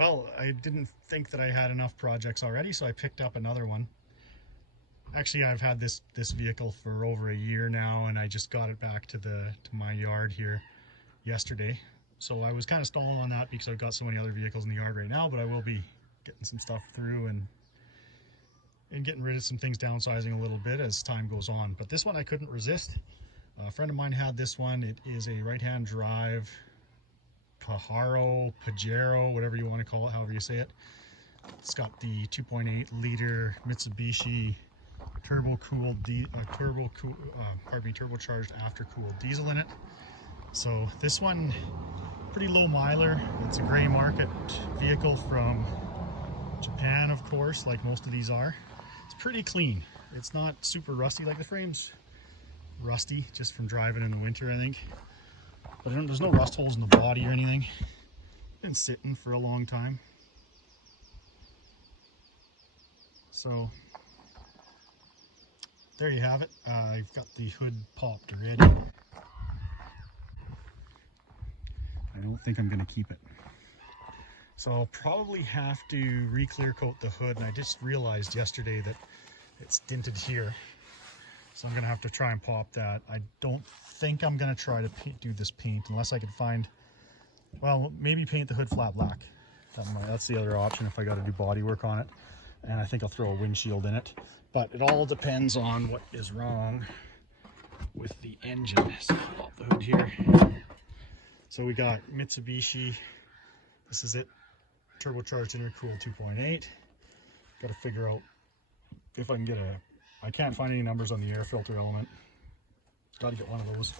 Well, I didn't think that I had enough projects already, so I picked up another one. Actually, I've had this vehicle for over a year now, and I just got it back to my yard here yesterday. So I was kind of stalling on that because I've got so many other vehicles in the yard right now, but I will be getting some stuff through and getting rid of some things, downsizing a little bit as time goes on. But this one I couldn't resist. A friend of mine had this one. It is a right-hand drive Pajero, whatever you want to call it, however you say it. It's got the 2.8 liter Mitsubishi turbocharged after-cooled diesel in it. So this one, pretty low miler. It's a gray market vehicle from Japan, of course, like most of these are. It's pretty clean. It's not super rusty. Like the frame's rusty just from driving in the winter, I think. But there's no rust holes in the body or anything. Been sitting for a long time. So there you have it. I've got the hood popped already. I don't think I'm going to keep it. So I'll probably have to re-clear coat the hood, and I just realized yesterday that it's dinted here. So I'm going to have to try and pop that. I don't think I'm going to try to do this paint unless I can find, well, maybe paint the hood flat black. That's the other option if I got to do body work on it. And I think I'll throw a windshield in it. But it all depends on what is wrong with the engine. So I'll pop the hood here. So we got Mitsubishi. This is it. Turbocharged intercooled 2.8. Got to figure out if I can get I can't find any numbers on the air filter element. Got to get one of those.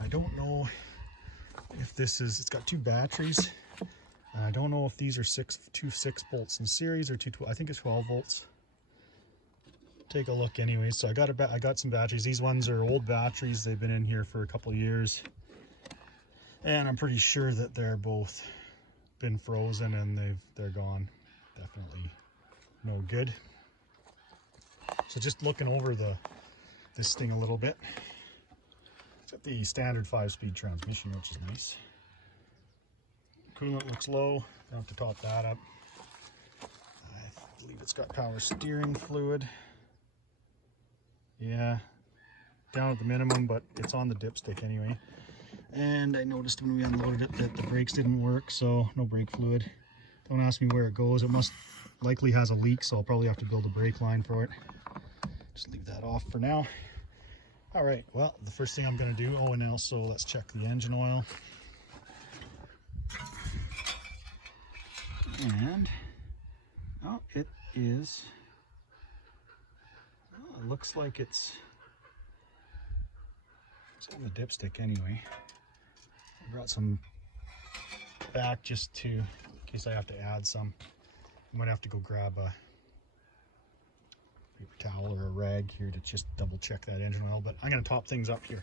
I don't know if this is, it's got two batteries. I don't know if these are two 6 volts in series or I think it's 12 volts. Take a look anyway. So I got some batteries. These ones are old batteries. They've been in here for a couple of years. And I'm pretty sure that they're both been frozen and they're gone. Definitely no good. So just looking over this thing a little bit. It's got the standard 5-speed transmission, which is nice. Coolant looks low. Don't have to top that up. I believe it's got power steering fluid. Yeah, down at the minimum, but it's on the dipstick anyway. And I noticed when we unloaded it that the brakes didn't work, so no brake fluid. Don't ask me where it goes. It most likely has a leak, so I'll probably have to build a brake line for it. Just leave that off for now. All right, well, the first thing I'm going to do, and also let's check the engine oil. And, oh, it is, oh, it looks like it's on the dipstick anyway. I brought some back just in case I have to add some. I might have to go grab a paper towel or a rag here to just double check that engine oil, but I'm going to top things up here.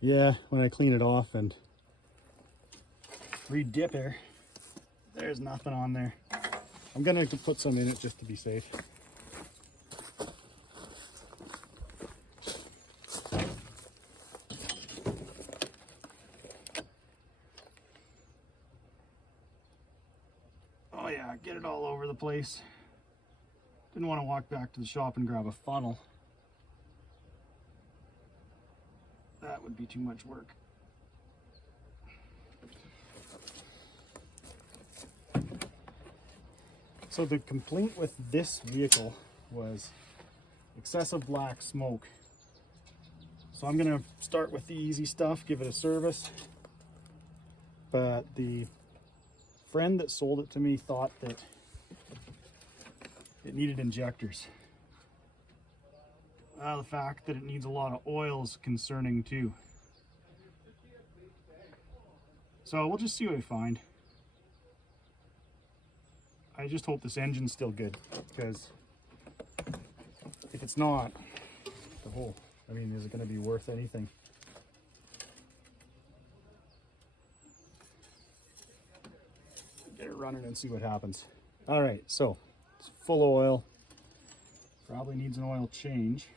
Yeah, when I clean it off and re-dip it, there's nothing on there. I'm going to put some in it just to be safe. Oh yeah, get it all over the place. Didn't want to walk back to the shop and grab a funnel. That would be too much work. So the complaint with this vehicle was excessive black smoke. So I'm gonna start with the easy stuff, give it a service. But the friend that sold it to me thought that it needed injectors. The fact that it needs a lot of oil is concerning too. So we'll just see what I find. I just hope this engine's still good, because if it's not, the whole, I mean, is it going to be worth anything? Get it running and see what happens. All right, so It's full of oil. Probably needs an oil change.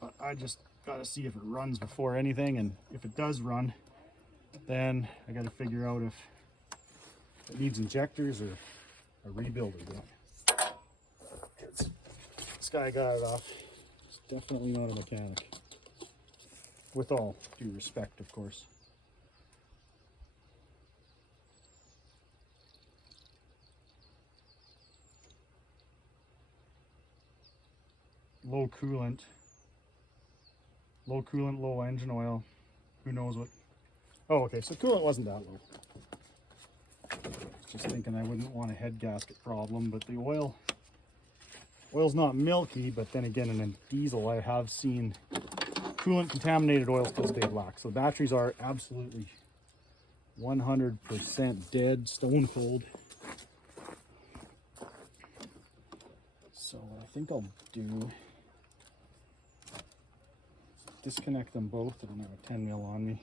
But I just got to see if it runs before anything, and if it does run, then I got to figure out if it needs injectors or a rebuild again. This guy got it off. He's definitely not a mechanic. With all due respect, of course. Low coolant, low engine oil. Who knows what? Oh, okay, so coolant wasn't that low. Just thinking I wouldn't want a head gasket problem, but the oil's not milky, but then again in a diesel I have seen coolant contaminated oil still stay black. So batteries are absolutely 100% dead, stone cold. So what I think I'll do, disconnect them both. I don't have a 10 mil on me.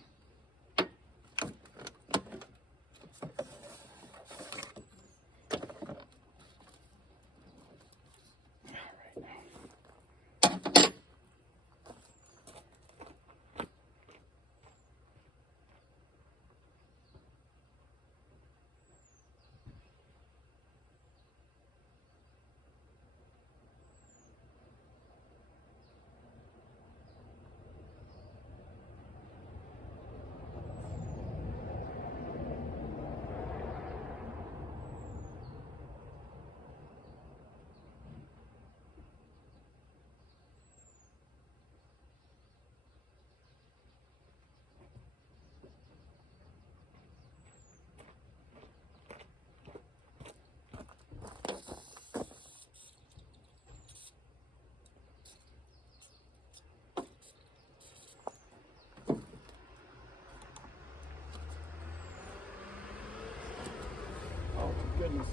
Goodness.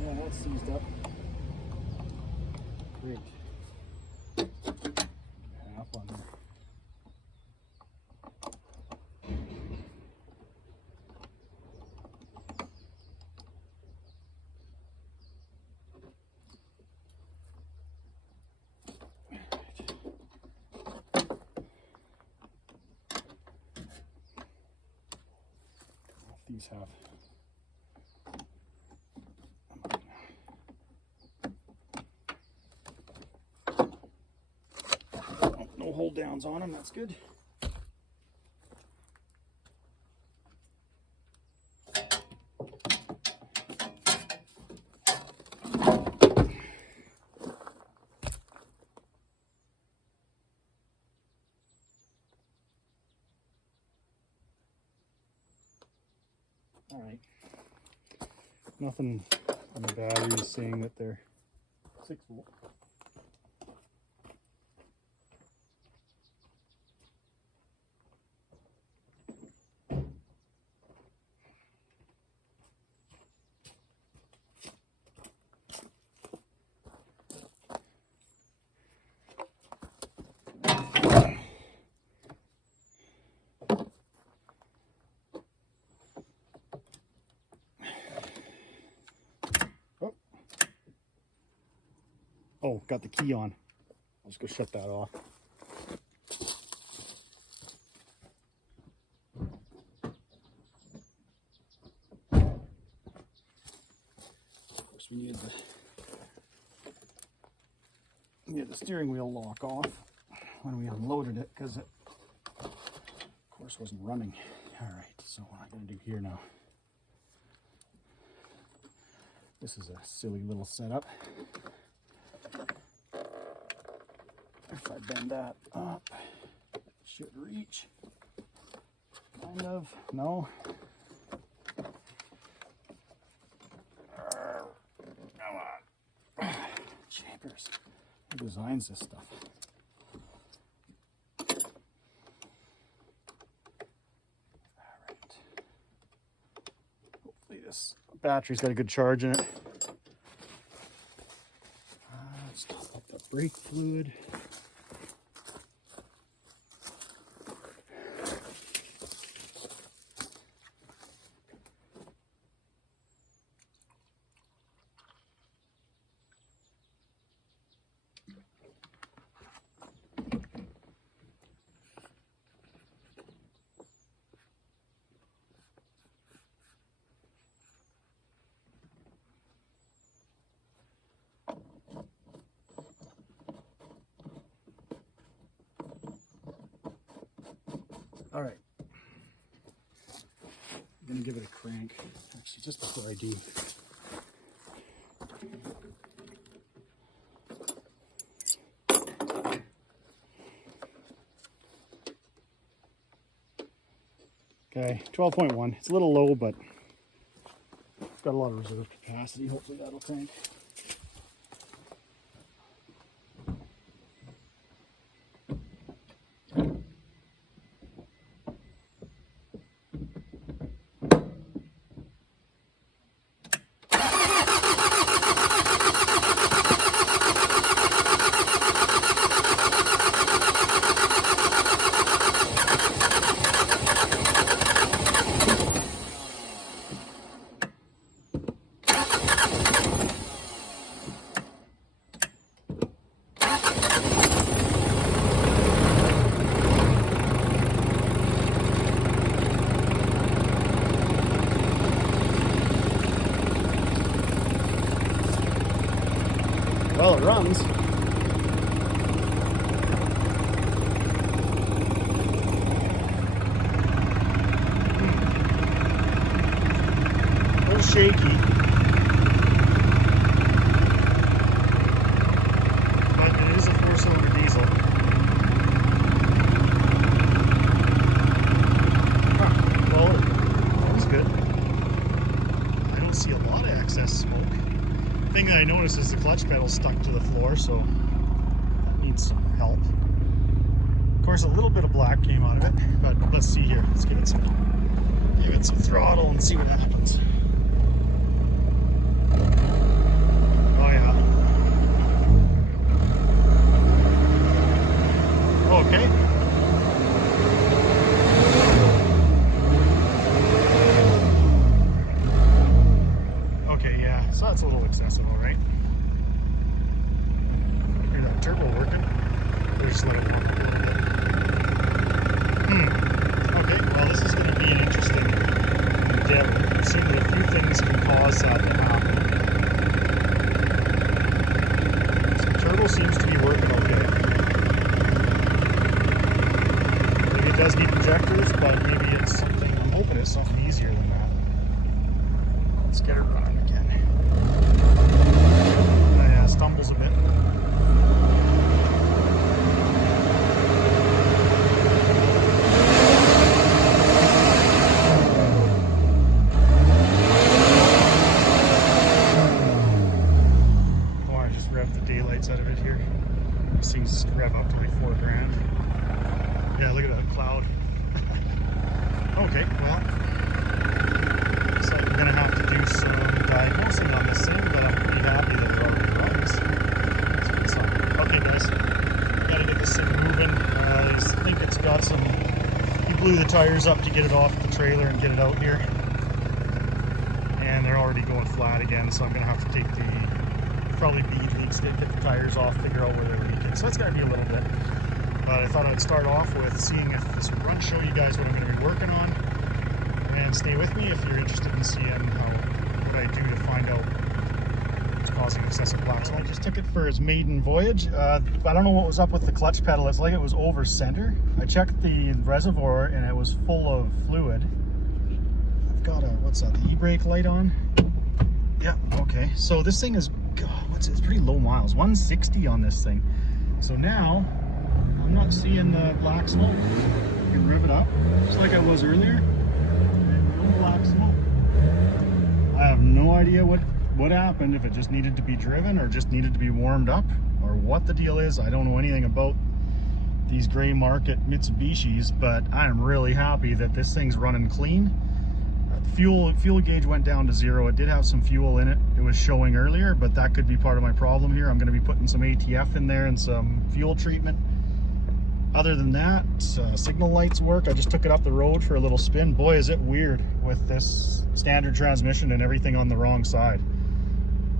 Yeah, that's seized up. Great. Half on there. These have no hold downs on them, that's good. All right, nothing on the batteries saying that they're 6 volt. Oh, got the key on. I'll just go shut that off. Of course, we need the steering wheel lock off when we unloaded it, because it, of course, wasn't running. All right, so what I'm going to do here now. This is a silly little setup. If I bend that up, it should reach. Kind of. No. Come on. Chambers. Who designs this stuff? Alright. Hopefully this battery's got a good charge in it. Let's top up the brake fluid. All right. I'm gonna give it a crank. Actually, just before I do. Okay, 12.1. It's a little low, but it's got a lot of reserve capacity. Hopefully that'll crank. Well, it runs. A little shaky. But it is a 4-cylinder diesel. Well, that was good. I don't see a lot of excess smoke. The thing that I noticed is the clutch pedal stuck to the floor, so that needs some help. Of course, a little bit of black came out of it, but let's see here. Let's give it some throttle and see what happens. Oh yeah. Okay. So that's a little excessive, all right. Hear that turbo working? We'll just let it work a little bit. Okay, well this is going to be an interesting endeavor. It seems that a few things can cause that to happen. So the turbo seems to be working okay. Maybe it does need injectors, but maybe it's something, I'm hoping it's something easier than that. Let's get it running again. Stumbles a bit. Oh, I just revved the daylights out of it here. These things rev up to like $4 grand. Yeah, look at that cloud. Okay, well, looks like we're gonna have to do some diagnosing on this thing, but I'm pretty happy that it already runs. Okay guys, gotta get this thing moving. I think it's got some, he blew the tires up to get it off the trailer and get it out here. And they're already going flat again, so I'm gonna have to take the, probably bead leaks, get the tires off, figure out where they're leaking. So that's gonna be a little bit. But I thought I'd start off with seeing if this would run, show you guys what I'm gonna be working on. And stay with me if you're interested in seeing what I do to find out what's causing excessive black smoke. I just took it for its maiden voyage. I don't know what was up with the clutch pedal. It's like it was over center. I checked the reservoir and it was full of fluid. I've got a, what's that, the e-brake light on? Yeah, okay. So this thing is, God, it's pretty low miles, 160 on this thing. So now, I'm not seeing the black smoke. You can rev it up, just like I was earlier. No black smoke. I have no idea what happened, if it just needed to be driven or just needed to be warmed up or what the deal is. I don't know anything about these gray market Mitsubishis, but I am really happy that this thing's running clean. The fuel gauge went down to 0. It did have some fuel in it. It was showing earlier, but that could be part of my problem here. I'm going to be putting some ATF in there and some fuel treatment. Other than that, signal lights work. I just took it up the road for a little spin. Boy, is it weird with this standard transmission and everything on the wrong side.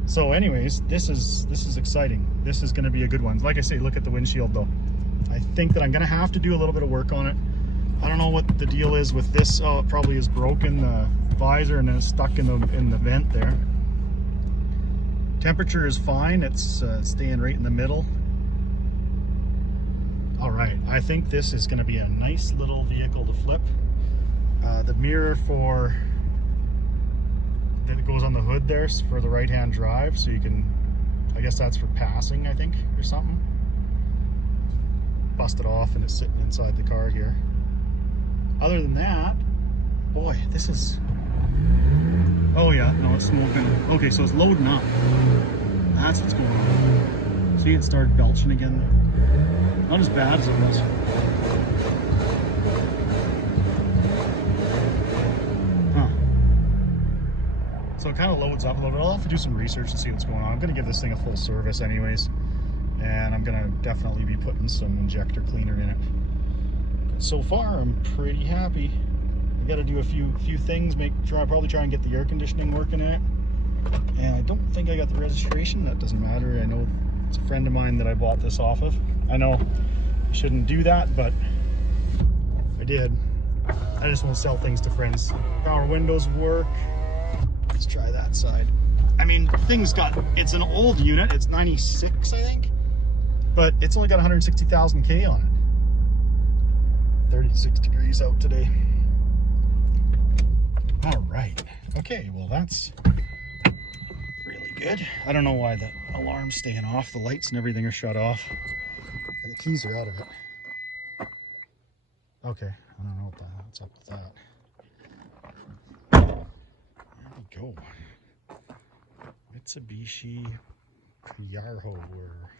So anyways, this is exciting. This is going to be a good one. Like I say, look at the windshield though. I think that I'm going to have to do a little bit of work on it. I don't know what the deal is with this. Oh, it probably is broken, the visor, and then it's stuck in the vent there. Temperature is fine. It's staying right in the middle. All right, I think this is going to be a nice little vehicle to flip. The mirror for that goes on the hood there for the right-hand drive, so you can, I guess that's for passing, I think, or something. Bust it off and it's sitting inside the car here. Other than that, boy, this is, oh yeah, no, it's smoking. Okay, so it's loading up. That's what's going on. See, it started belching again. Not as bad as it was. Huh. So it kind of loads up a little bit. I'll have to do some research and see what's going on. I'm going to give this thing a full service anyways. And I'm going to definitely be putting some injector cleaner in it. But so far, I'm pretty happy. I got to do a few things. Probably try and get the air conditioning working in it. And I don't think I got the registration. That doesn't matter. I know it's a friend of mine that I bought this off of. I know I shouldn't do that, but I did. I just want to sell things to friends. Power windows work. Let's try that side. I mean, it's an old unit. It's 96, I think. But it's only got 160,000 K on it. 36 degrees out today. All right. Okay, well that's really good. I don't know why the alarm's staying off. The lights and everything are shut off. And the keys are out of it. Okay, I don't know what's up with that. There we go. Mitsubishi Pejaro or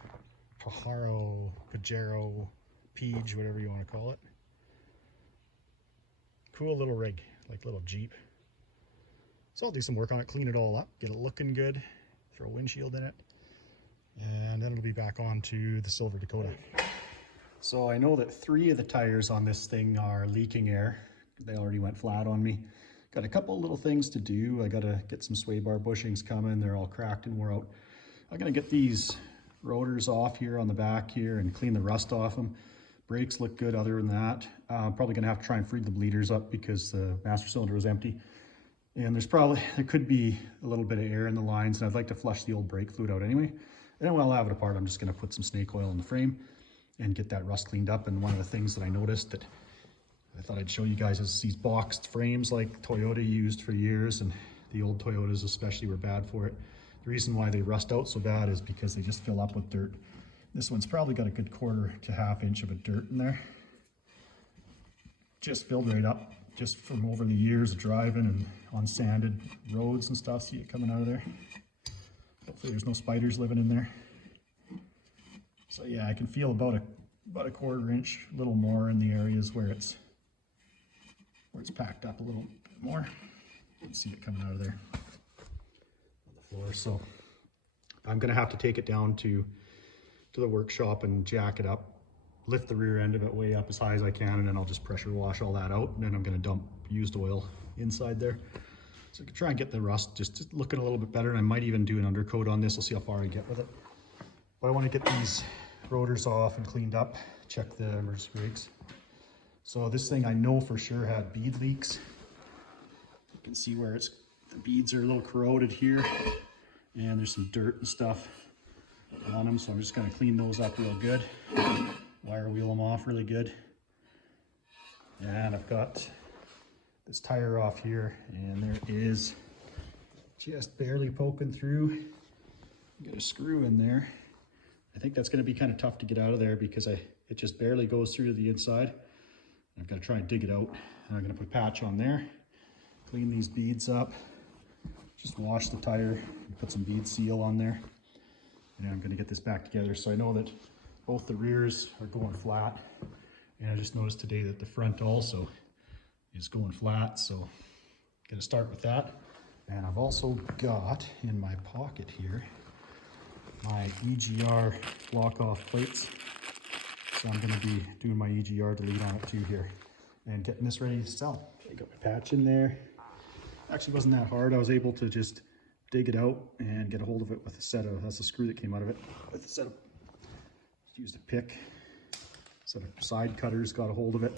Pajero, Page, whatever you want to call it. Cool little rig, like little Jeep. So I'll do some work on it, clean it all up, get it looking good, throw a windshield in it, and then it'll be back on to the Silver Dakota. So I know that 3 of the tires on this thing are leaking air. They already went flat on me. Got a couple little things to do. I gotta get some sway bar bushings coming. They're all cracked and wore out. I'm gonna get these rotors off here on the back here and clean the rust off them. Brakes look good other than that. Probably gonna have to try and free the bleeders up because the master cylinder was empty. And there could be a little bit of air in the lines, and I'd like to flush the old brake fluid out anyway. And then when I'll have it apart, I'm just gonna put some snake oil in the frame and get that rust cleaned up. And one of the things that I noticed that I thought I'd show you guys is these boxed frames like Toyota used for years, and the old Toyotas especially were bad for it. The reason why they rust out so bad is because they just fill up with dirt. This one's probably got a good 1/4 to 1/2 inch of a dirt in there. Just filled right up, just from over the years of driving and on sanded roads and stuff. See it coming out of there. Hopefully there's no spiders living in there. So yeah, I can feel about a 1/4 inch, a little more in the areas where it's packed up a little bit more. You can see it coming out of there on the floor. So I'm gonna have to take it down to the workshop and jack it up, lift the rear end of it way up as high as I can, and then I'll just pressure wash all that out, and then I'm gonna dump used oil inside there. So I can try and get the rust just looking a little bit better, and I might even do an undercoat on this. We'll see how far I get with it. But I want to get these rotors off and cleaned up, check the emergency brakes. So this thing I know for sure had bead leaks. You can see where the beads are a little corroded here, and there's some dirt and stuff on them. So I'm just going to clean those up real good, wire wheel them off really good. And I've got this tire off here, and there is just barely poking through. Got a screw in there. I think that's going to be kind of tough to get out of there because it just barely goes through to the inside. I've got to try and dig it out. And I'm going to put a patch on there, clean these beads up, just wash the tire, and put some bead seal on there. And I'm going to get this back together. So I know that both the rears are going flat. And I just noticed today that the front also is going flat. So I'm going to start with that. And I've also got in my pocket here my EGR block-off plates. So I'm going to be doing my EGR delete on it too here and getting this ready to sell. I got my patch in there. Actually wasn't that hard. I was able to just dig it out and get a hold of it with a set of, that's the screw that came out of it, with a set of, used a pick, set of side cutters, got a hold of it,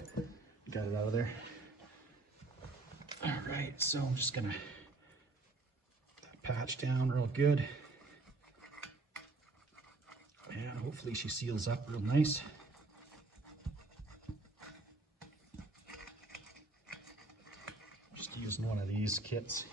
got it out of there. All right, so I'm just gonna patch down real good. And hopefully she seals up real nice. using one of these kits.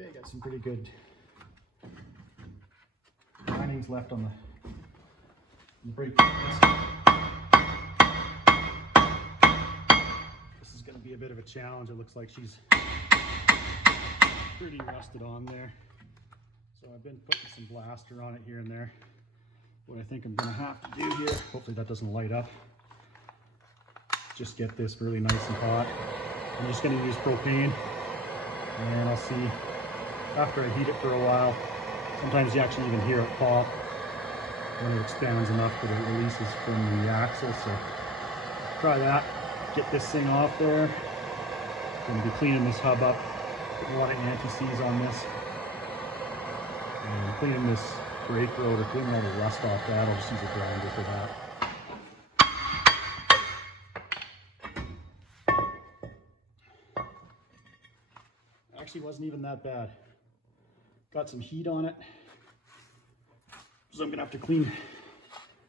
Okay, got some pretty good linings left on the brake pads. This is going to be a bit of a challenge. It looks like she's pretty rusted on there. So I've been putting some blaster on it here and there. What I think I'm going to have to do here, hopefully that doesn't light up, just get this really nice and hot. I'm just going to use propane, and I'll see after I heat it for a while. Sometimes you actually even hear it pop when it expands enough that it releases from the axle. So try that, get this thing off there. I'm going to be cleaning this hub up, putting a lot of anti-seize on this, and cleaning this brake rotor, cleaning all the rust off that. I'll just use a grinder for that. Actually wasn't even that bad. Got some heat on it, so I'm gonna have to clean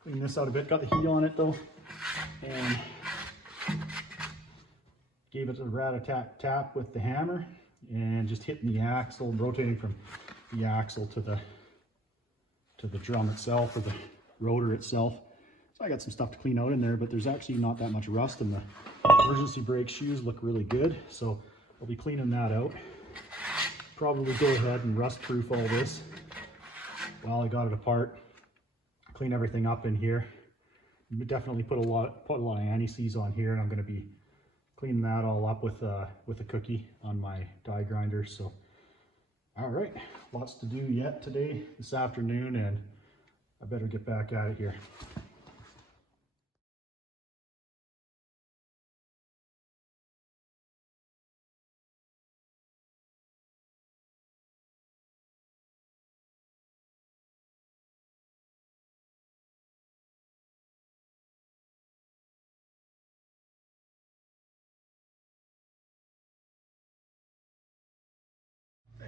this out a bit. Got the heat on it though, and gave it a rat-a-tat tap with the hammer, and just hitting the axle, rotating from the axle to the drum itself, or the rotor itself. So I got some stuff to clean out in there, but there's actually not that much rust, and the emergency brake shoes look really good. So I'll be cleaning that out. Probably go ahead and rust proof all this while I got it apart. Clean everything up in here. Definitely put a lot of anti-seize on here, and I'm going to be cleaning that all up with a cookie on my die grinder. So all right, lots to do yet today, this afternoon, and I better get back at it here.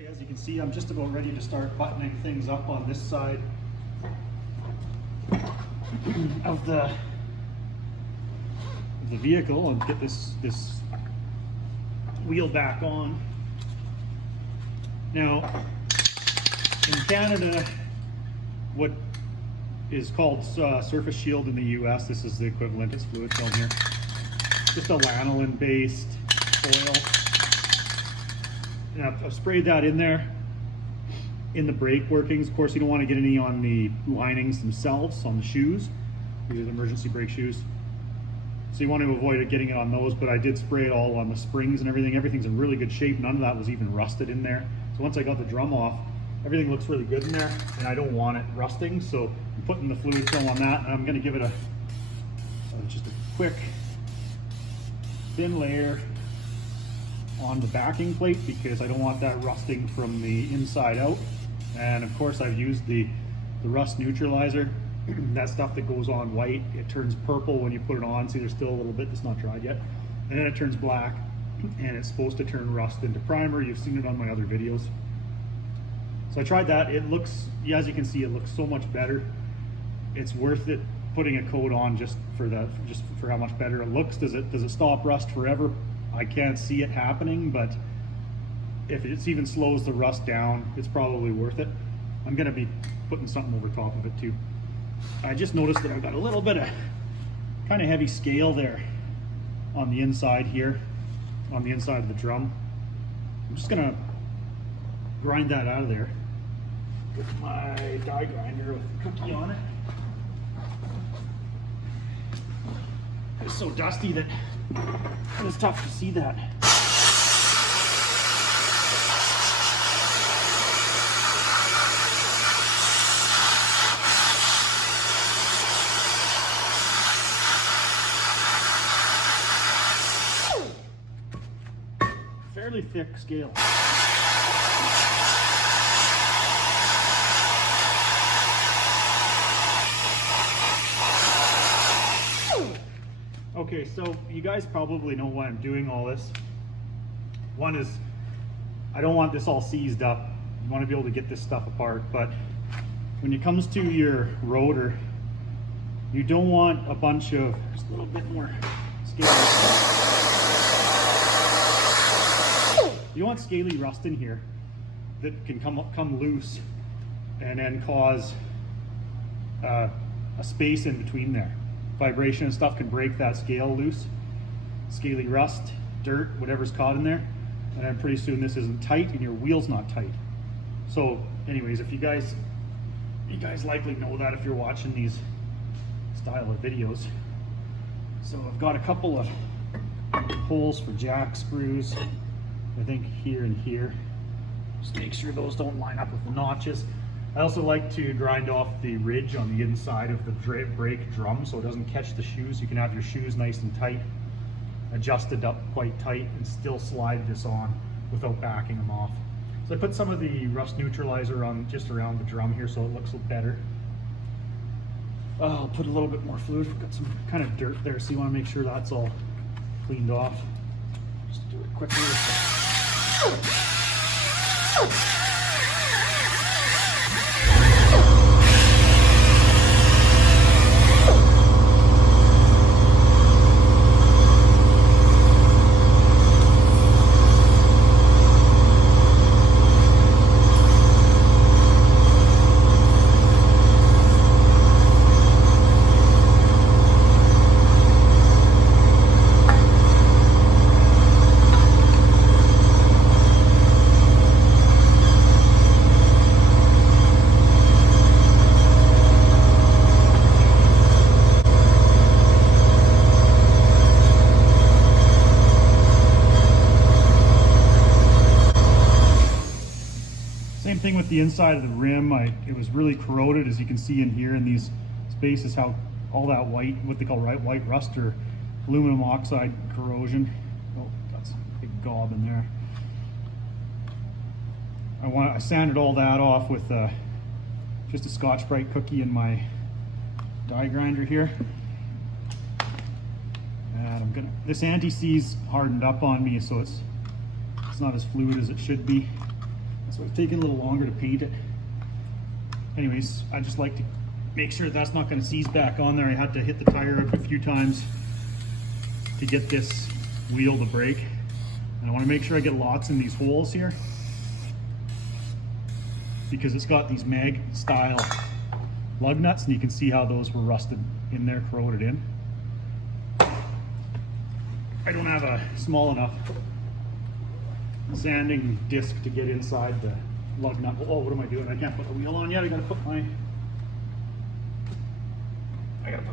As you can see, I'm just about ready to start buttoning things up on this side of the vehicle, and get this wheel back on. Now, in Canada, what is called surface shield in the US, this is the equivalent, it's fluid film here. Just a lanolin based oil. And I've sprayed that in there in the brake workings. Of course, you don't want to get any on the linings themselves, on the shoes. These are the emergency brake shoes. So you want to avoid getting it on those, but I did spray it all on the springs and everything. Everything's in really good shape. None of that was even rusted in there. So once I got the drum off, everything looks really good in there, and I don't want it rusting. So I'm putting the fluid film on that, and I'm going to give it just a quick thin layer on the backing plate, because I don't want that rusting from the inside out. And of course, I've used the rust neutralizer. That stuff that goes on white, it turns purple when you put it on. See, there's still a little bit that's not dried yet, and then it turns black, and it's supposed to turn rust into primer. You've seen it on my other videos. So I tried that. It looks, yeah, as you can see, it looks so much better. It's worth it putting a coat on just for how much better it looks. Does it stop rust forever? I can't see it happening, but if it even slows the rust down, it's probably worth it. I'm gonna be putting something over top of it too. I just noticed that I've got a little bit of kind of heavy scale there on the inside here, on the inside of the drum. I'm just gonna grind that out of there with my die grinder with a cookie on it. It's so dusty that it's tough to see that. Fairly thick scale. Okay, so you guys probably know why I'm doing all this. One is, I don't want this all seized up. You want to be able to get this stuff apart, but when it comes to your rotor, you don't want a bunch of, just a little bit more scaly. You want scaly rust in here that can come loose and then cause a space in between there. Vibration and stuff can break that scale loose. Scaly rust, dirt, whatever's caught in there, and then pretty soon this isn't tight and your wheel's not tight. So anyways, if you guys likely know that if you're watching these style of videos. So I've got a couple of holes for jack screws, I think here and here. Just make sure those don't line up with the notches. I also like to grind off the ridge on the inside of the brake drum so it doesn't catch the shoes. You can have your shoes nice and tight, adjusted up quite tight, and still slide this on without backing them off. So I put some of the rust neutralizer on just around the drum here so it looks better. I'll put a little bit more fluid. We've got some kind of dirt there, so you want to make sure that's all cleaned off. Just do it quickly. Same thing with the inside of the rim. It was really corroded, as you can see in here in these spaces, how all that white, what they call white rust or aluminum oxide corrosion. Oh, that's a big gob in there. I sanded all that off with just a Scotch-Brite cookie in my die grinder here. And this anti-seize hardened up on me, so it's not as fluid as it should be. So it's taking a little longer to paint it. Anyways, I just like to make sure that's not going to seize back on there. I had to hit the tire a few times to get this wheel to break. And I want to make sure I get lots in these holes here, because it's got these mag style lug nuts, and you can see how those were rusted in there, corroded in. I don't have a small enough sanding disc to get inside the lug nut. Oh, what am I doing? I can't put the wheel on yet. I gotta put the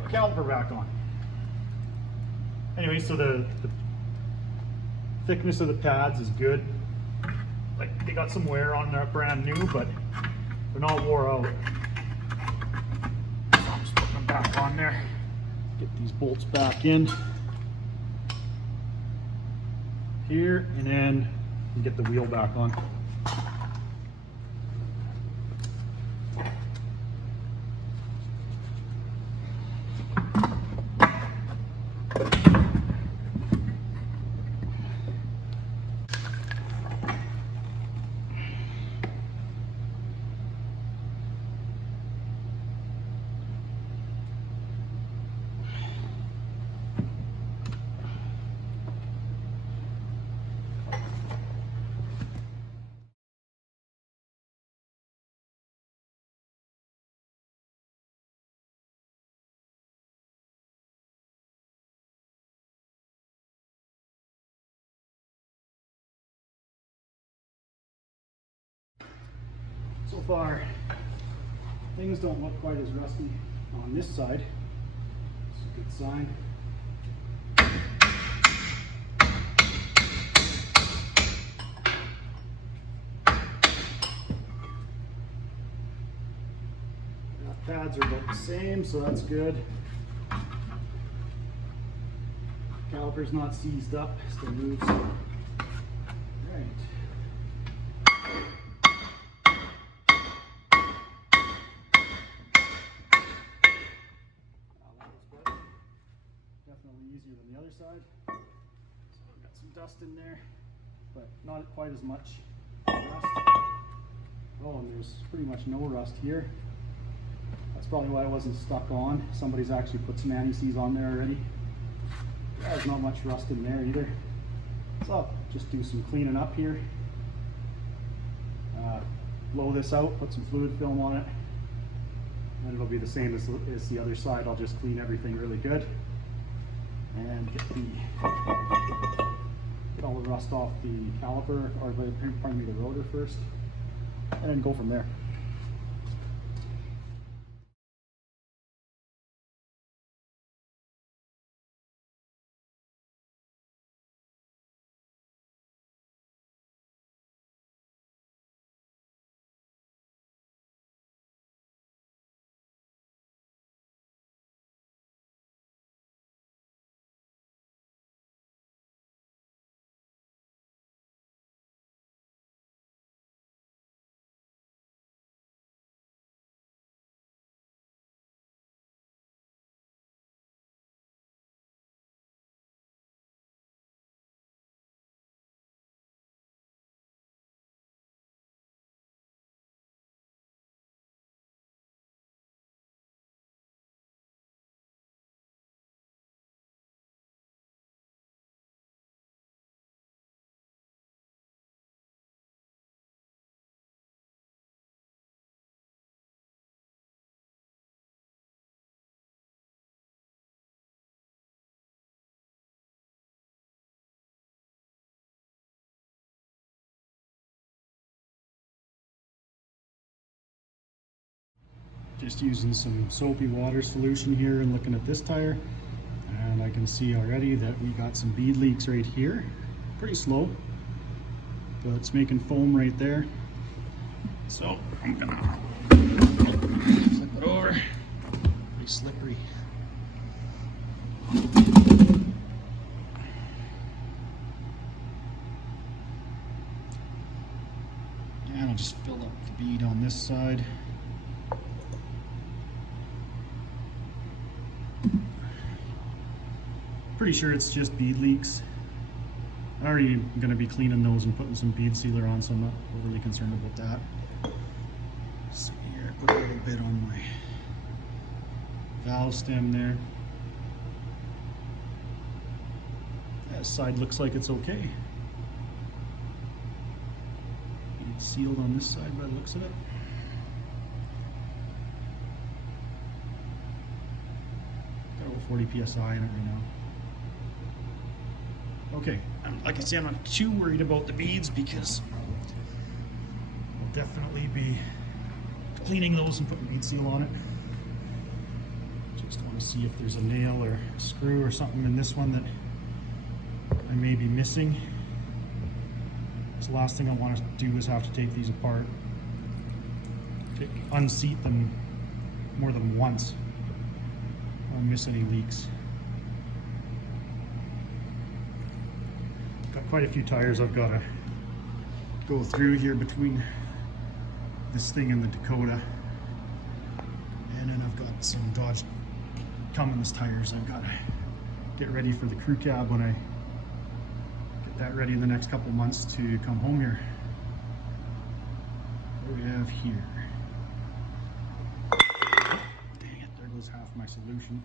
caliper back on. Anyway, so the thickness of the pads is good. Like, they got some wear on there, brand new, but they're not wore out. So I'm just putting them back on there. Get these bolts back in here, and then you get the wheel back on. So far, things don't look quite as rusty on this side. It's a good sign. pads are about the same, so that's good. Caliper's not seized up, still moves. Right. Definitely easier than the other side. So I've got some dust in there, but not quite as much rust. Oh, and there's pretty much no rust here. That's probably why it wasn't stuck on. Somebody's actually put some anti-seize on there already. There's not much rust in there either. So I'll just do some cleaning up here. Blow this out, put some fluid film on it, and it'll be the same as the other side. I'll just clean everything really good and get all the rust off the caliper, or pardon me, the rotor first, and then go from there. Just using some soapy water solution here and looking at this tire, and I can see already that we got some bead leaks right here. Pretty slow, but it's making foam right there. So I'm gonna flip it over. Pretty slippery. And I'll just fill up the bead on this side. Pretty sure it's just bead leaks. I'm already going to be cleaning those and putting some bead sealer on, so I'm not overly concerned about that. So here, I put a little bit on my valve stem there. That side looks like it's okay. It's sealed on this side by the looks of it. Got over 40 psi in it right now. Okay, like I said, I'm not too worried about the beads because I'll definitely be cleaning those and putting bead seal on it. Just want to see if there's a nail or a screw or something in this one that I may be missing. So the last thing I want to do is have to take these apart, unseat them more than once. I don't miss any leaks. Got quite a few tires I've got to go through here between this thing and the Dakota, and then I've got some Dodge Cummins tires I've got to get ready for the crew cab when I get that ready in the next couple months to come home here. What do we have here? Dang it, there goes half my solution.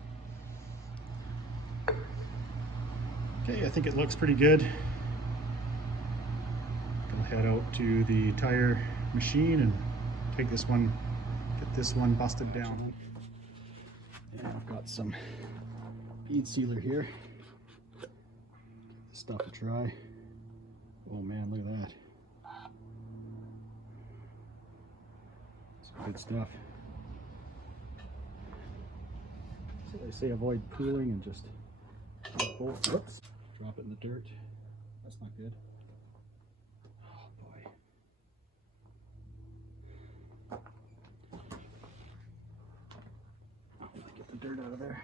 Okay, I think it looks pretty good. Head out to the tire machine and take this one, get this one busted down. And I've got some bead sealer here. Get this stuff to dry. Oh man, look at that. Some good stuff. So they say avoid pooling and just whoops, drop it in the dirt. That's not good. dirt out of there.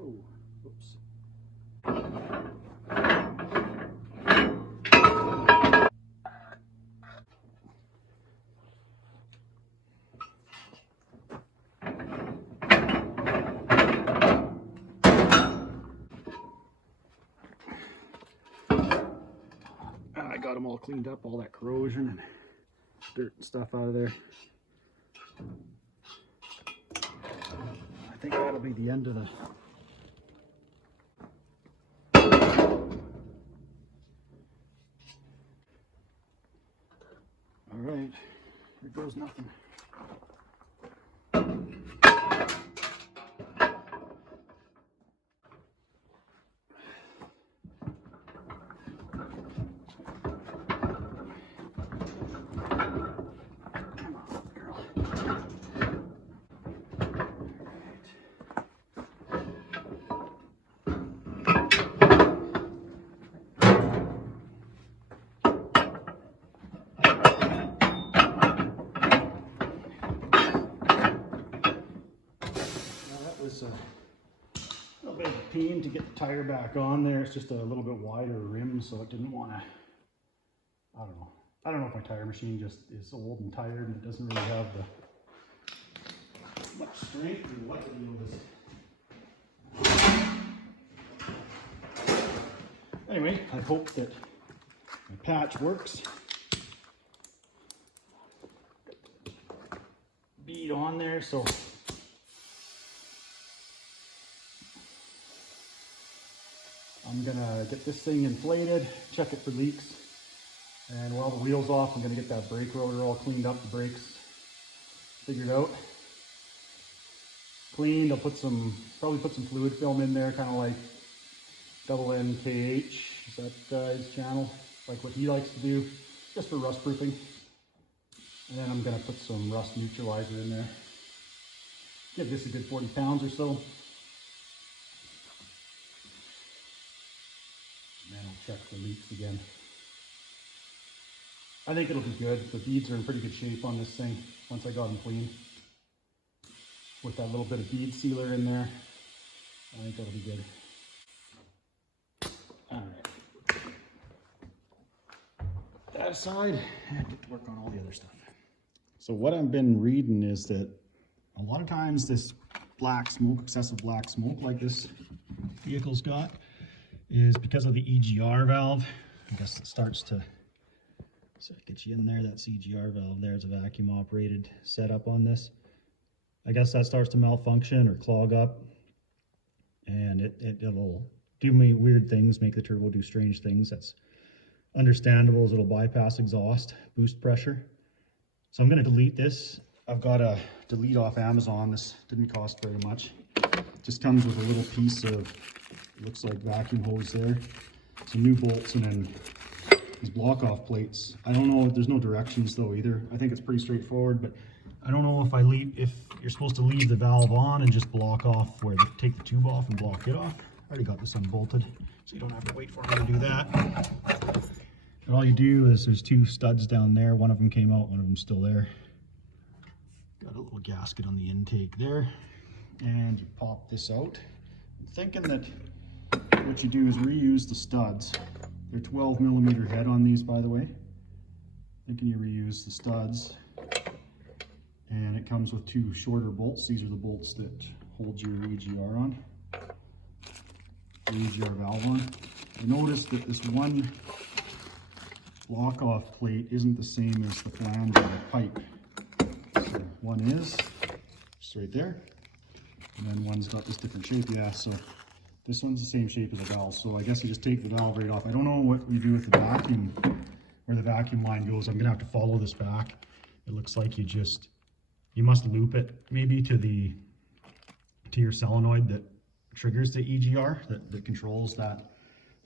Oh, oops. I got them all cleaned up, all that corrosion and dirt and stuff out of there. I think that'll be the end of the Alright, here goes nothing. A little bit of a pain to get the tire back on there. It's just a little bit wider rim, so it didn't want to, I don't know if my tire machine just is old and tired and it doesn't really have the much strength or what the deal is. Anyway, I hope that my patch works. Bead on there, so I'm gonna get this thing inflated, check it for leaks, and while the wheel's off, I'm gonna get that brake rotor all cleaned up, the brakes figured out. Cleaned, I'll probably put some fluid film in there, kind of like double NKH, is that guy's channel, like what he likes to do, just for rust proofing. And then I'm gonna put some rust neutralizer in there. Give this a good 40 pounds or so. And then I'll check for leaks again. I think it'll be good. The beads are in pretty good shape on this thing once I got them clean. With that little bit of bead sealer in there, I think that'll be good. All right. That aside, I get to work on all the other stuff. So what I've been reading is that a lot of times this black smoke, excessive black smoke like this vehicle's got, is because of the EGR valve. I guess it starts to, so get you in there, that's EGR valve there. It's a vacuum operated setup on this. I guess that starts to malfunction or clog up, and it'll do me weird things, make the turbo do strange things. That's understandable, as it'll bypass exhaust, boost pressure. So I'm going to delete this. I've got a delete off Amazon. This didn't cost very much. Just comes with a little piece of, looks like vacuum hose there, some new bolts, and then these block off plates. I don't know, there's no directions though either. I think it's pretty straightforward, but I don't know if if you're supposed to leave the valve on and just block off take the tube off and block it off. I already got this unbolted, so you don't have to wait for me to do that. And all you do is, there's two studs down there. One of them came out, one of them's still there. Got a little gasket on the intake there, and you pop this out. I'm thinking that what you do is reuse the studs. They're 12mm head on these, by the way. Thinking you reuse the studs, and it comes with two shorter bolts. These are the bolts that hold your EGR on, the EGR valve on. I noticed that this one block off plate isn't the same as the flange of the pipe. So one is just right there, and then one's got this different shape. Yeah, so this one's the same shape as a valve. So I guess you just take the valve right off. I don't know what we do with the vacuum, where the vacuum line goes. I'm gonna have to follow this back. It looks like you must loop it maybe to your solenoid that triggers the EGR, that controls that.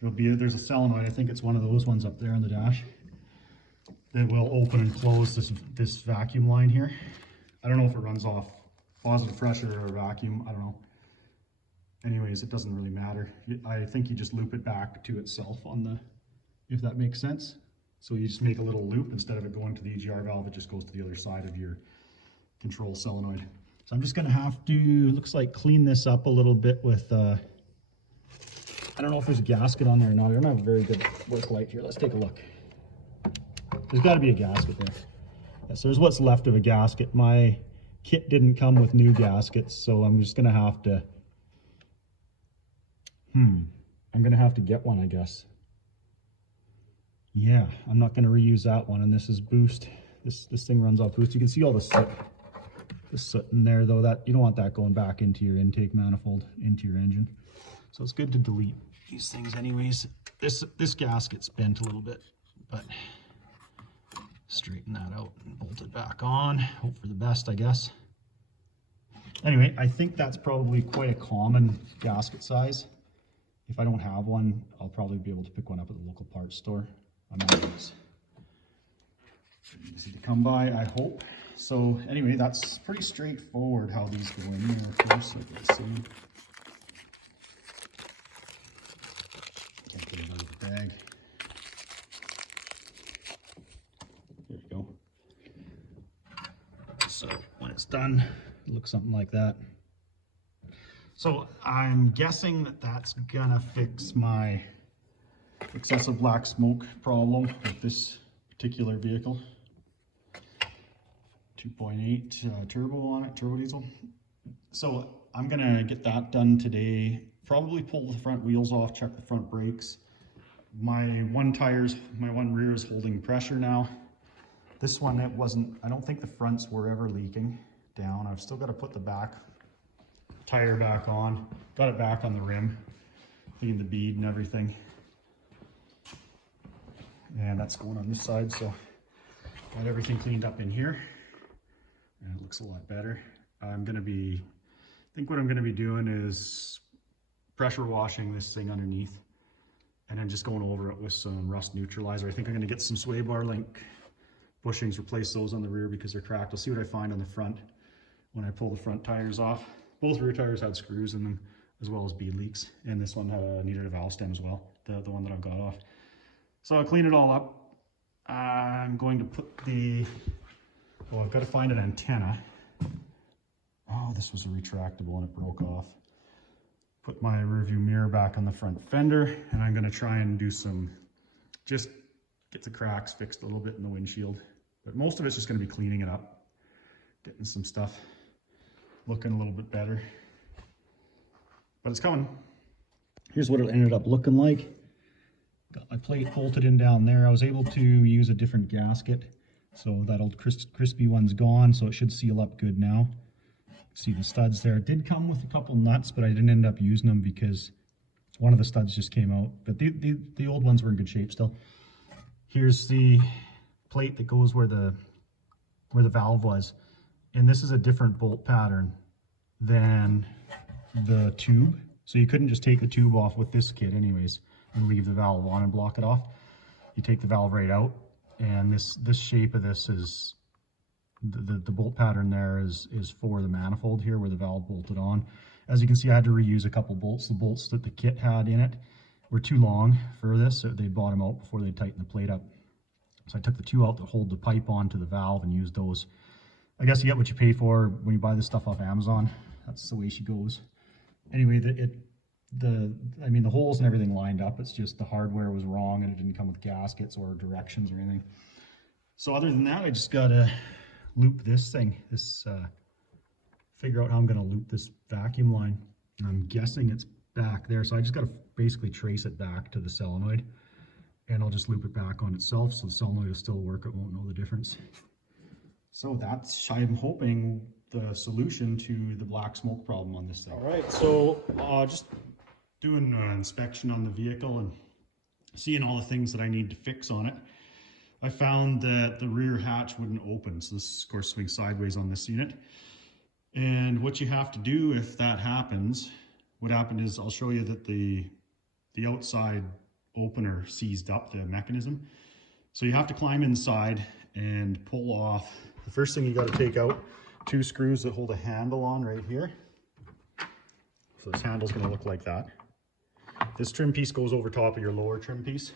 There's a solenoid, I think it's one of those ones up there on the dash, that will open and close this vacuum line here. I don't know if it runs off positive pressure or vacuum, I don't know. anyways, it doesn't really matter. I think you just loop it back to itself on the, if that makes sense. So you just make a little loop. Instead of it going to the EGR valve, it just goes to the other side of your control solenoid. So I'm just gonna have to, looks like, clean this up a little bit with, I don't know if there's a gasket on there or not. I don't have a very good work light here. Let's take a look. There's gotta be a gasket there. Yeah, so there's what's left of a gasket. My kit didn't come with new gaskets, so I'm just gonna have to, I'm gonna have to get one, I guess. Yeah, I'm not gonna reuse that one, and this is boost. This thing runs off boost. You can see all the soot in there, though. That you don't want that going back into your intake manifold, into your engine. So it's good to delete these things anyways. This gasket's bent a little bit, but straighten that out and bolt it back on. Hope for the best, I guess. Anyway, I think that's probably quite a common gasket size. If I don't have one, I'll probably be able to pick one up at the local parts store. I'm not easy to come by, I hope. So anyway, that's pretty straightforward how these go in there, of course, like I see. Can't get it out of the bag. There you go. So when it's done, it looks something like that. So I'm guessing that that's gonna fix my excessive black smoke problem with this particular vehicle. 2.8 turbo on it, turbo diesel. So I'm gonna get that done today. Probably pull the front wheels off, check the front brakes. My one rear is holding pressure now. This one, it wasn't, I don't think the fronts were ever leaking down. I've still got to put the back tire back on. Got it back on the rim, cleaned the bead and everything. And that's going on this side, so got everything cleaned up in here. And it looks a lot better. I think what I'm gonna be doing is pressure washing this thing underneath and then just going over it with some rust neutralizer. I think I'm gonna get some sway bar link bushings, replace those on the rear because they're cracked. I'll see what I find on the front when I pull the front tires off. Both rear tires had screws in them as well as bead leaks, and this one needed a valve stem as well, the one that I've got off. So I'll clean it all up. I'm going to put I've got to find an antenna. Oh, this was a retractable and it broke off. Put my rear view mirror back on the front fender, and I'm going to try and do just get the cracks fixed a little bit in the windshield. But most of it's just going to be cleaning it up, getting some stuff looking a little bit better. But it's coming. Here's what it ended up looking like. Got my plate bolted in down there. I was able to use a different gasket, so that old crispy one's gone, so it should seal up good now. See the studs there. It did come with a couple nuts, but I didn't end up using them because one of the studs just came out. But the old ones were in good shape still. Here's the plate that goes where the valve was, and this is a different bolt pattern than the tube, so you couldn't just take the tube off with this kit anyways and leave the valve on and block it off. You take the valve right out, and this shape of this is the bolt pattern there is for the manifold here where the valve bolted on. As you can see, I had to reuse a couple bolts. The bolts that the kit had in it were too long for this, so they bought them out before they tightened the plate up. So I took the two out to hold the pipe onto the valve and used those. I guess you get what you pay for when you buy this stuff off Amazon. That's the way she goes. Anyway, the holes and everything lined up. It's just the hardware was wrong and it didn't come with gaskets or directions or anything. So other than that, I just gotta loop this thing. Figure out how I'm gonna loop this vacuum line. And I'm guessing it's back there, so I just gotta basically trace it back to the solenoid, and I'll just loop it back on itself, so the solenoid will still work. It won't know the difference. So that's, I'm hoping, the solution to the black smoke problem on this thing. All right, so just doing an inspection on the vehicle and seeing all the things that I need to fix on it. I found that the rear hatch wouldn't open, so this of course swings sideways on this unit. And what you have to do if that happens, what happened is, I'll show you that the outside opener seized up the mechanism. So you have to climb inside and pull off. The first thing you got to take out 2 screws that hold a handle on right here. So this handle's going to look like that. This trim piece goes over top of your lower trim piece,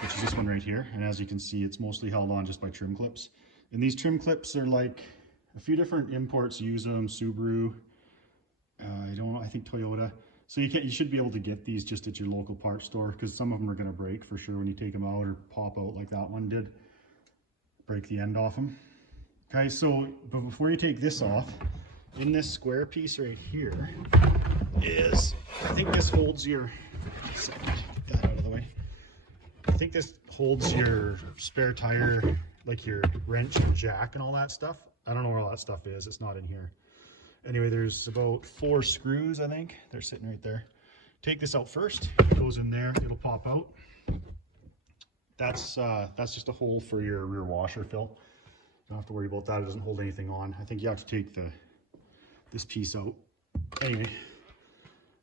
which is this one right here. And as you can see, it's mostly held on just by trim clips. And these trim clips are like, a few different imports use them, Subaru, I think Toyota. So you should be able to get these just at your local parts store, because some of them are going to break for sure when you take them out or pop out like that one did. Break the end off them. Okay, so but before you take this off, in this square piece right here is, I think this holds your, get that out of the way. I think this holds your spare tire, like your wrench and jack and all that stuff. I don't know where all that stuff is. It's not in here. Anyway, there's about 4 screws, I think. They're sitting right there. Take this out first. It goes in there. It'll pop out. That's just a hole for your rear washer fill. Don't have to worry about that. It doesn't hold anything on. I think you have to take this piece out. Anyway,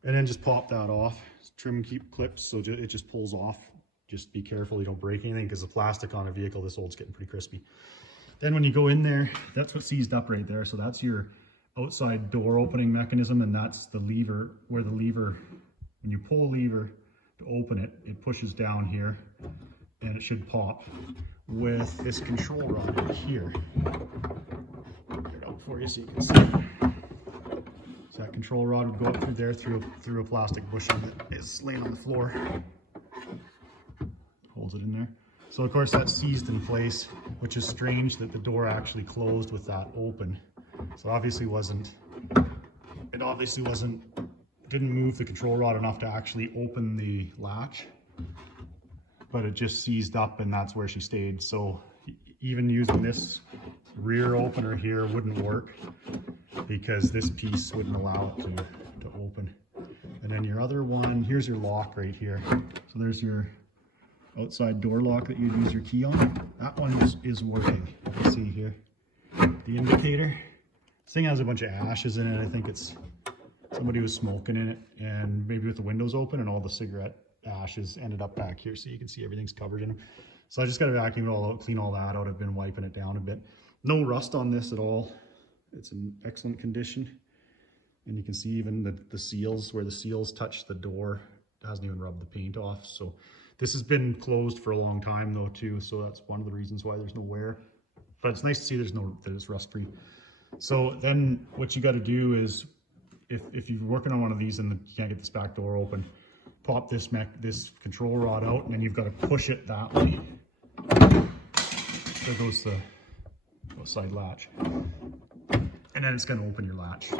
and then just pop that off. Trim keep clips, so it just pulls off. Just be careful you don't break anything, because the plastic on a vehicle this old's getting pretty crispy. Then when you go in there, that's what's seized up right there. So that's your outside door opening mechanism, and that's the lever, where the lever, when you pull a lever to open it, it pushes down here and it should pop with this control rod right here. Get it out for you so you can see. So that control rod would go up through there through a plastic bushing that is laying on the floor. Holds it in there. So of course that's seized in place, which is strange that the door actually closed with that open. So obviously didn't move the control rod enough to actually open the latch, but it just seized up, and that's where she stayed. So even using this rear opener here wouldn't work, because this piece wouldn't allow it to open. And then your other one, here's your lock right here. So there's your outside door lock that you'd use your key on. That one is working. You can see here the indicator. This thing has a bunch of ashes in it. I think it's somebody was smoking in it, and maybe with the windows open, and all the cigarette ashes ended up back here, so you can see everything's covered in them. So I just got to vacuum it all out, clean all that out. I've been wiping it down a bit. No rust on this at all. It's in excellent condition, and you can see even the seals, where the seals touch the door, it hasn't even rubbed the paint off. So this has been closed for a long time though too, so that's one of the reasons why there's no wear. But it's nice to see that it's rust free. So then what you got to do is, if you're working on one of these and you can't get this back door open, pop this control rod out, and then you've got to push it that way. There goes the side latch, and then it's going to open your latch.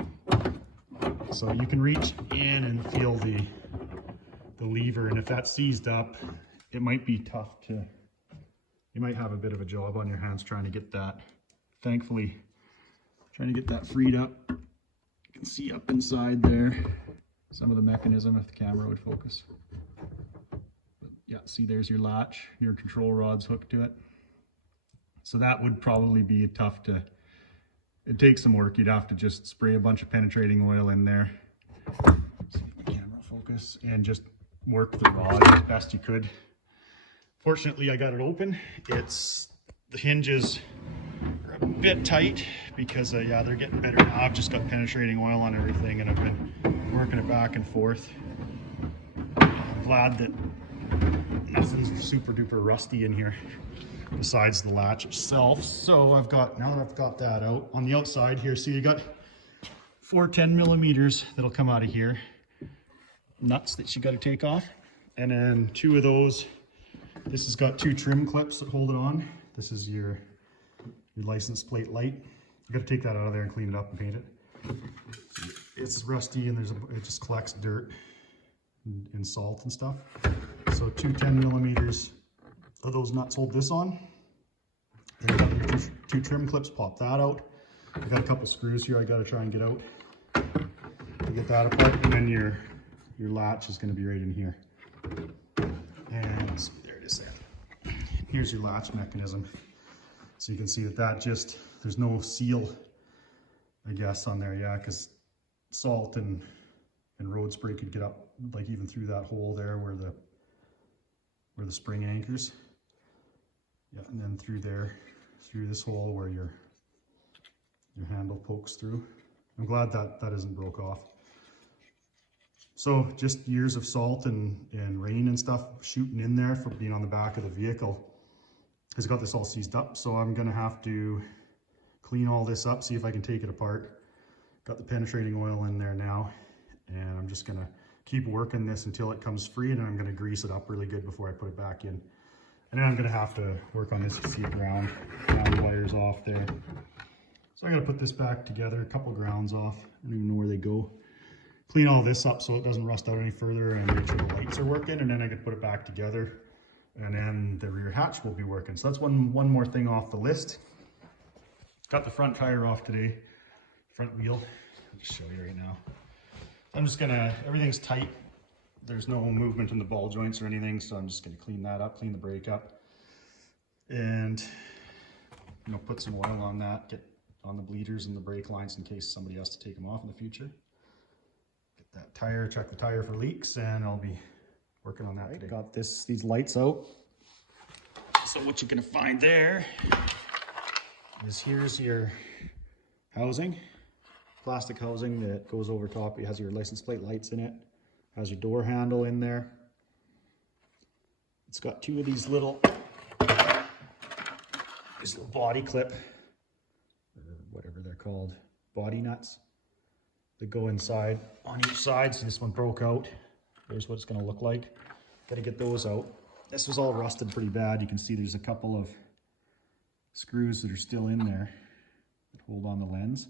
So you can reach in and feel the lever, and if that's seized up, it might be tough to, you might have a bit of a job on your hands trying to get that, thankfully, trying to get that freed up. You can see up inside there some of the mechanism if the camera would focus. But yeah, see there's your latch, your control rod's hooked to it. So that would probably be tough to, it takes some work. You'd have to just spray a bunch of penetrating oil in there. See the camera focus, and just work the rod as best you could. Fortunately, I got it open. The hinges are a bit tight because yeah, they're getting better now. I've just got penetrating oil on everything, and I've been working it back and forth. I'm glad that nothing's super duper rusty in here besides the latch itself. So now that I've got that out on the outside here, see you got 4 10mm that'll come out of here, nuts that you got to take off, and then 2 of those. This has got 2 trim clips that hold it on. This is your license plate light. You got to take that out of there and clean it up and paint it. It's rusty, and it just collects dirt and salt and stuff. So 2 10mm of those nuts hold this on. Then you got your 2 trim clips, pop that out. I got a couple screws here I got to try and get out to get that apart, and then your latch is going to be right in here. And so there it is there. Here's your latch mechanism. So you can see that there's no seal, I guess, on there, yeah, because salt and road spray could get up, like even through that hole there where the spring anchors. Yeah, and then through there, through this hole where your handle pokes through. I'm glad that isn't broke off. So just years of salt and rain and stuff shooting in there from being on the back of the vehicle has got this all seized up. So I'm gonna have to clean all this up, see if I can take it apart. Got the penetrating oil in there now, and I'm just gonna keep working this until it comes free, and then I'm gonna grease it up really good before I put it back in. And then I'm gonna have to work on this to see it ground the wires off there. So I gotta put this back together, a couple grounds off. I don't even know where they go. Clean all this up so it doesn't rust out any further, and make sure the lights are working, and then I can put it back together, and then the rear hatch will be working. So that's one more thing off the list. Got the front tire off today, front wheel. I'll just show you right now. I'm just gonna, everything's tight. There's no movement in the ball joints or anything, so I'm just gonna clean that up, clean the brake up, and put some oil on that, get on the bleeders and the brake lines in case somebody has to take them off in the future. Get that tire, check the tire for leaks, and I'll be working on that today. Got these lights out. So what you're gonna find there is here's your housing, plastic housing that goes over top. It has your license plate lights in it, has your door handle in there. It's got two of these little body clip, or whatever they're called, body nuts that go inside on each side. So this one broke out. Here's what it's going to look like. Got to get those out. This was all rusted pretty bad. You can see there's a couple of screws that are still in there that hold on the lens.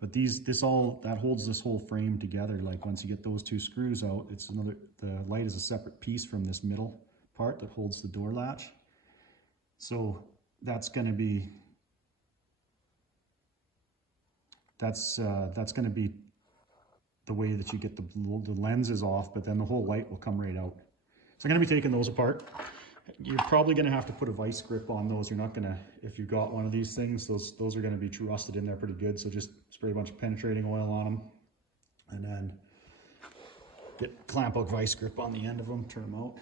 But that holds this whole frame together. Like once you get those two screws out, the light is a separate piece from this middle part that holds the door latch. So that's going to be the way that you get the lenses off, but then the whole light will come right out. So I'm going to be taking those apart. You're probably going to have to put a vice grip on those. You're not going to, if you've got one of these things, those are going to be rusted in there pretty good. So just spray a bunch of penetrating oil on them, and then get clamp out vice grip on the end of them, turn them out.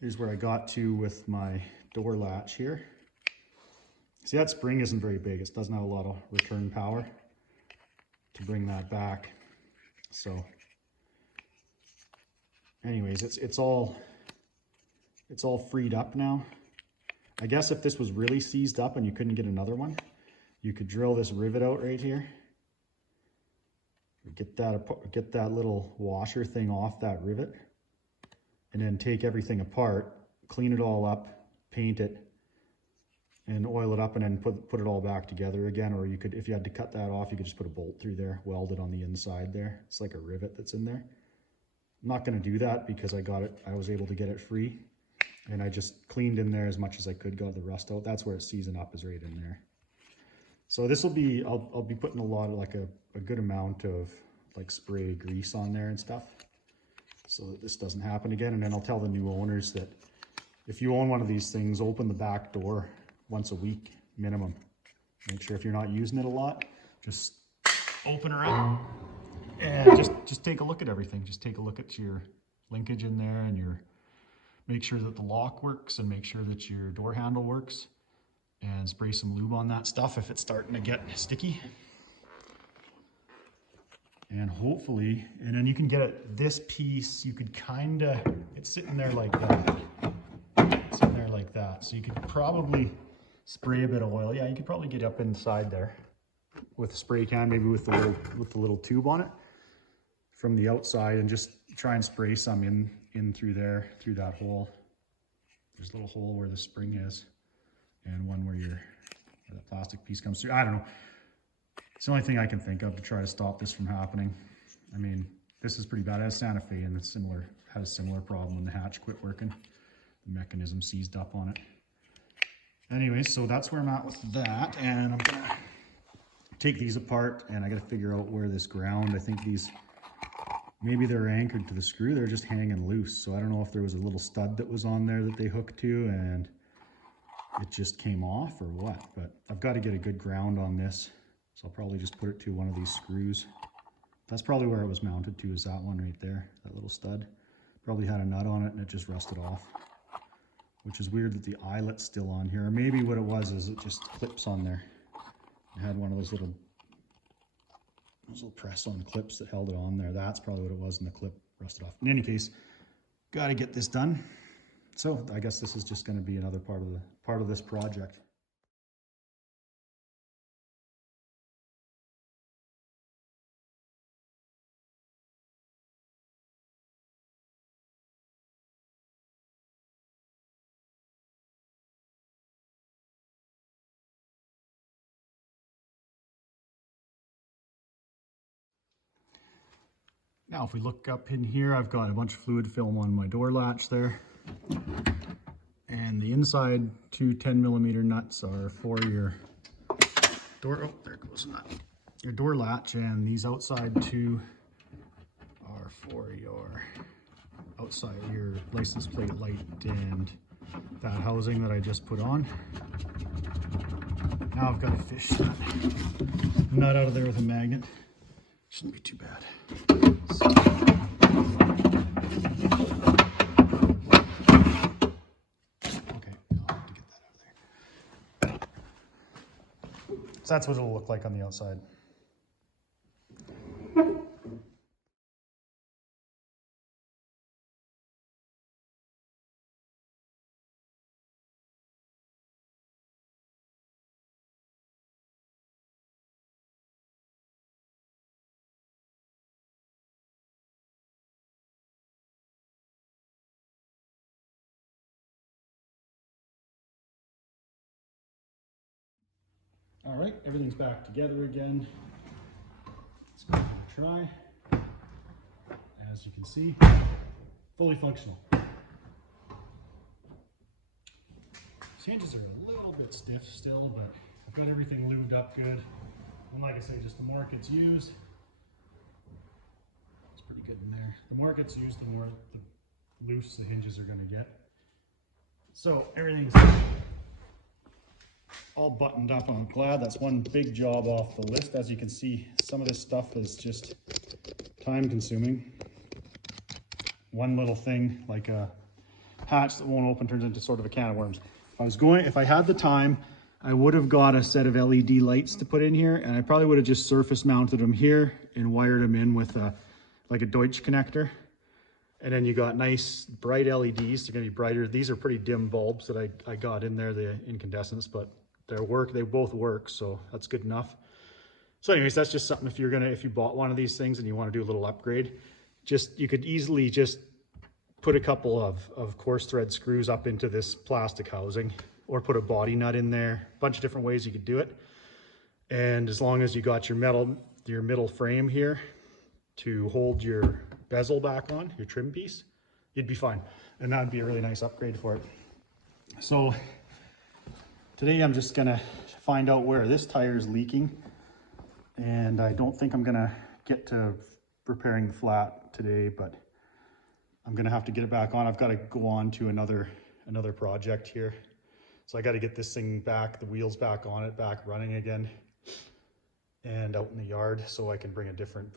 Here's where I got to with my door latch here. See, that spring isn't very big. It doesn't have a lot of return power to bring that back. So anyways, it's all freed up now. I guess if this was really seized up and you couldn't get another one, you could drill this rivet out right here. Get that little washer thing off that rivet, and then take everything apart, clean it all up, paint it, and oil it up, and then put it all back together again. Or you could, if you had to cut that off, you could just put a bolt through there, weld it on the inside there. It's like a rivet that's in there. I'm not going to do that because I was able to get it free, and I just cleaned in there as much as I could, got the rust out. That's where it's seizing up, is right in there. So this will be, I'll be putting a lot of, like a good amount of like spray grease on there and stuff, so that this doesn't happen again. And then I'll tell the new owners that if you own one of these things, open the back door once a week minimum. Make sure if you're not using it a lot, just open her up and just take a look at everything. Just take a look at your linkage in there, and make sure that the lock works, and make sure that your door handle works, and spray some lube on that stuff if it's starting to get sticky. And hopefully, and then you can get it, this piece, you could it's sitting there like that. It's sitting there like that. So you could probably spray a bit of oil. Yeah, you could probably get up inside there with a spray can, maybe with the little tube on it from the outside, and just try and spray some in through there, through that hole. There's a little hole where the spring is, and one where the plastic piece comes through. I don't know. It's the only thing I can think of to try to stop this from happening. I mean, this is pretty bad. It has Santa Fe, and it's had a similar problem when the hatch quit working. The mechanism seized up on it. Anyways, so that's where I'm at with that, and I'm gonna take these apart, and I gotta figure out where this ground, I think maybe they're anchored to the screw, they're just hanging loose. So I don't know if there was a little stud that was on there that they hooked to and it just came off or what, but I've got to get a good ground on this. So I'll probably just put it to one of these screws. That's probably where it was mounted to, is that one right there, that little stud. Probably had a nut on it and it just rusted off, which is weird that the eyelet's still on here. Or maybe what it was is it just clips on there. It had one of those little press-on clips that held it on there. That's probably what it was, and the clip rusted off. In any case, got to get this done. So I guess this is just going to be another part of this project. Now, if we look up in here, I've got a bunch of fluid film on my door latch there. And the inside two 10mm nuts are for your door. Oh, there goes a nut. Your door latch, and these outside two are for your outside, your license plate light and that housing that I just put on. Now I've got to fish that nut out of there with a magnet. Shouldn't be too bad. So, okay, I'll have to get that out of there. So that's what it'll look like on the outside. All right, everything's back together again. Let's go give it a try. As you can see, fully functional. These hinges are a little bit stiff still, but I've got everything lubed up good. And like I say, just the more it gets used, it's pretty good in there. The more it gets used, the more loose the hinges are going to get. So everything's all buttoned up. I'm glad that's one big job off the list. As you can see, some of this stuff is just time consuming. One little thing like a hatch that won't open turns into sort of a can of worms. If I had the time, I would have got a set of LED lights to put in here, and I probably would have just surface mounted them here and wired them in with like a Deutsch connector. And then you got nice bright LEDs. They're gonna be brighter. These are pretty dim bulbs that I got in there, the incandescents, but they both work, so that's good enough. So anyways, that's just something if you bought one of these things and you want to do a little upgrade, you could easily just put a couple of coarse thread screws up into this plastic housing, or put a body nut in there. A bunch of different ways you could do it. And as long as you got your middle frame here to hold your bezel back on, your trim piece, you'd be fine. And that'd be a really nice upgrade for it. So today I'm just gonna find out where this tire is leaking, and I don't think I'm gonna get to repairing the flat today, but I'm gonna have to get it back on. I've got to go on to another project here. So I got to get this thing back, the wheels back on it, back running again, and out in the yard so I can bring I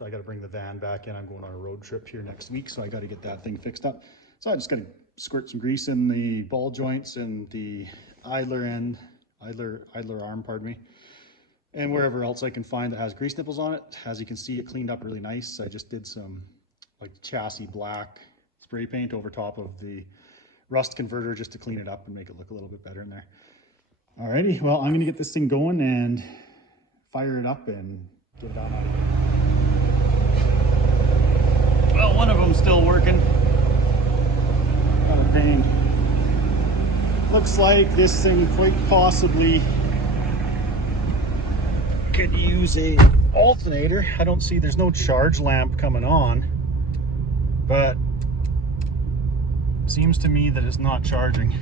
got to bring the van back in. I'm going on a road trip here next week, so I got to get that thing fixed up. So I just got to squirt some grease in the ball joints and the idler arm, pardon me, and wherever else I can find that has grease nipples on it. As you can see, it cleaned up really nice. I just did some like chassis black spray paint over top of the rust converter just to clean it up and make it look a little bit better in there. Alrighty, well, I'm gonna get this thing going and fire it up and get it out of here. Well, one of them's still working. What a pain. Looks like this thing quite possibly could use a alternator. I don't see, there's no charge lamp coming on, but seems to me that it's not charging.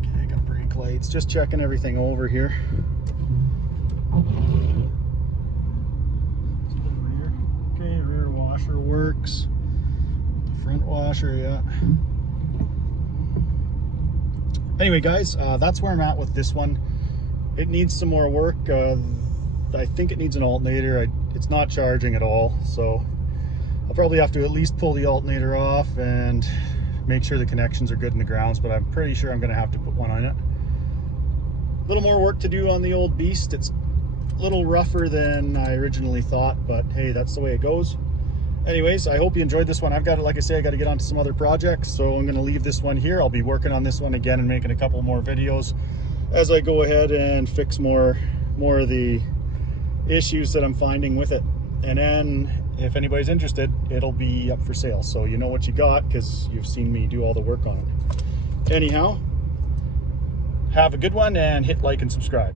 Okay, I got brake lights. Just checking everything over here. Rear. Okay, rear washer works. Front washer, yeah. Anyway, guys, that's where I'm at with this one. It needs some more work. I think it needs an alternator. It's not charging at all, so I'll probably have to at least pull the alternator off and make sure the connections are good in the grounds, but I'm pretty sure I'm going to have to put one on it. A little more work to do on the old beast. It's a little rougher than I originally thought, but hey, that's the way it goes. anyways, I hope you enjoyed this one. I've got, like I say, I got to get on to some other projects, so I'm going to leave this one here. I'll be working on this one again and making a couple more videos as I go ahead and fix more of the issues that I'm finding with it. And then if anybody's interested, it'll be up for sale, so you know what you got because you've seen me do all the work on it. Anyhow, have a good one and hit like and subscribe.